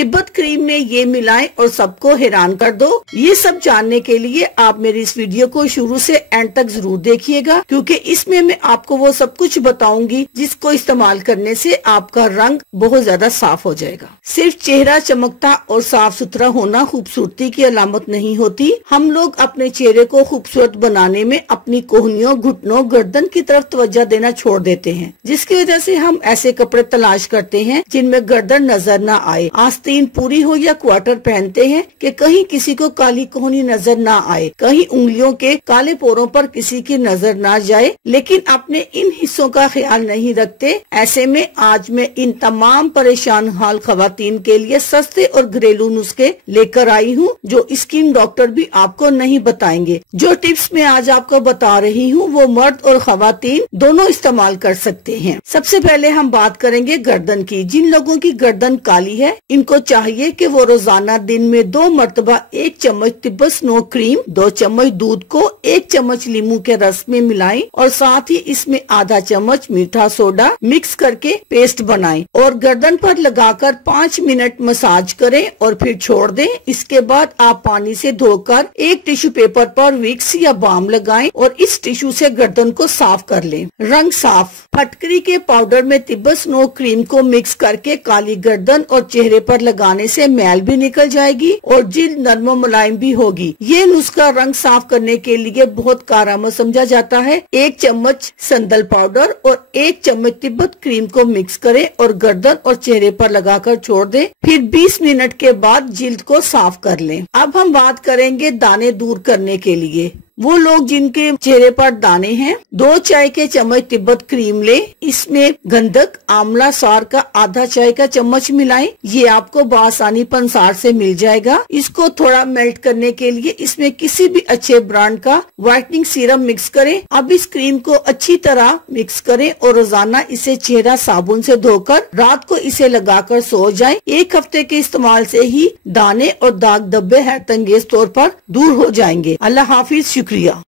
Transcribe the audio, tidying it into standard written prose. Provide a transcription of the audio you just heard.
Tibet cream में ये मिलाएं और सबको हैरान कर दो। ये सब जानने के लिए आप मेरी इस वीडियो को शुरू से एंड तक जरूर देखिएगा, क्योंकि इसमें मैं आपको वो सब कुछ बताऊंगी जिसको इस्तेमाल करने से आपका रंग बहुत ज्यादा साफ हो जाएगा। सिर्फ चेहरा चमकता और साफ सुथरा होना खूबसूरती की अलामत नहीं होती। हम लोग अपने चेहरे को खूबसूरत बनाने में अपनी कोहनियों, घुटनों, गर्दन की तरफ तवज्जो देना छोड़ देते हैं, जिसकी वजह से हम ऐसे कपड़े तलाश करते हैं जिनमें गर्दन नजर न आए, आस्तीन पूरी हो या क्वार्टर पहनते हैं कि कहीं किसी को काली कोहनी नजर ना आए, कहीं उंगलियों के काले पोरों पर किसी की नजर ना जाए, लेकिन अपने इन हिस्सों का ख्याल नहीं रखते। ऐसे में आज मैं इन तमाम परेशान हाल खवातीन के लिए सस्ते और घरेलू नुस्खे लेकर आई हूँ, जो स्किन डॉक्टर भी आपको नहीं बताएंगे। जो टिप्स मैं आज आपको बता रही हूँ वो मर्द और खवातीन दोनों इस्तेमाल कर सकते हैं। सबसे पहले हम बात करेंगे गर्दन की। जिन लोगों की गर्दन काली है, इनको चाहिए कि वो रोजाना दिन में 2 मरतबा 1 चम्मच तिब्बत स्नो क्रीम, 2 चम्मच दूध को 1 चम्मच नींबू के रस में मिलाएं और साथ ही इसमें आधा चम्मच मीठा सोडा मिक्स करके पेस्ट बनाएं और गर्दन पर लगाकर 5 मिनट मसाज करें और फिर छोड़ दें। इसके बाद आप पानी से धोकर एक टिश्यू पेपर पर विक्स या बाम लगाएं और इस टिश्यू से गर्दन को साफ कर लें। रंग साफ। फटकरी के पाउडर में तिब्बत स्नो क्रीम को मिक्स करके काली गर्दन और चेहरे पर लगाने से मैल भी निकल जाएगी और जिल्द नरम मुलायम भी होगी। ये नुस्खा रंग साफ करने के लिए बहुत कारआमद समझा जाता है। 1 चम्मच संदल पाउडर और 1 चम्मच तिब्बत क्रीम को मिक्स करें और गर्दन और चेहरे पर लगाकर छोड़ दें। फिर 20 मिनट के बाद जिल्द को साफ कर लें। अब हम बात करेंगे दाने दूर करने के लिए। वो लोग जिनके चेहरे पर दाने हैं, 2 चाय के चम्मच तिब्बत क्रीम ले, इसमें गंधक आंवला सार का आधा चाय का चम्मच मिलाएं। ये आपको बआसानी पंसार से मिल जाएगा। इसको थोड़ा मेल्ट करने के लिए इसमें किसी भी अच्छे ब्रांड का व्हाइटनिंग सीरम मिक्स करें। अब इस क्रीम को अच्छी तरह मिक्स करें और रोजाना इसे चेहरा साबुन से धोकर रात को इसे लगाकर सो जाएं। 1 हफ्ते के इस्तेमाल से ही दाने और दाग धब्बे हैरतअंगेज तौर पर दूर हो जाएंगे। अल्लाह हाफिज। शुक्रिया।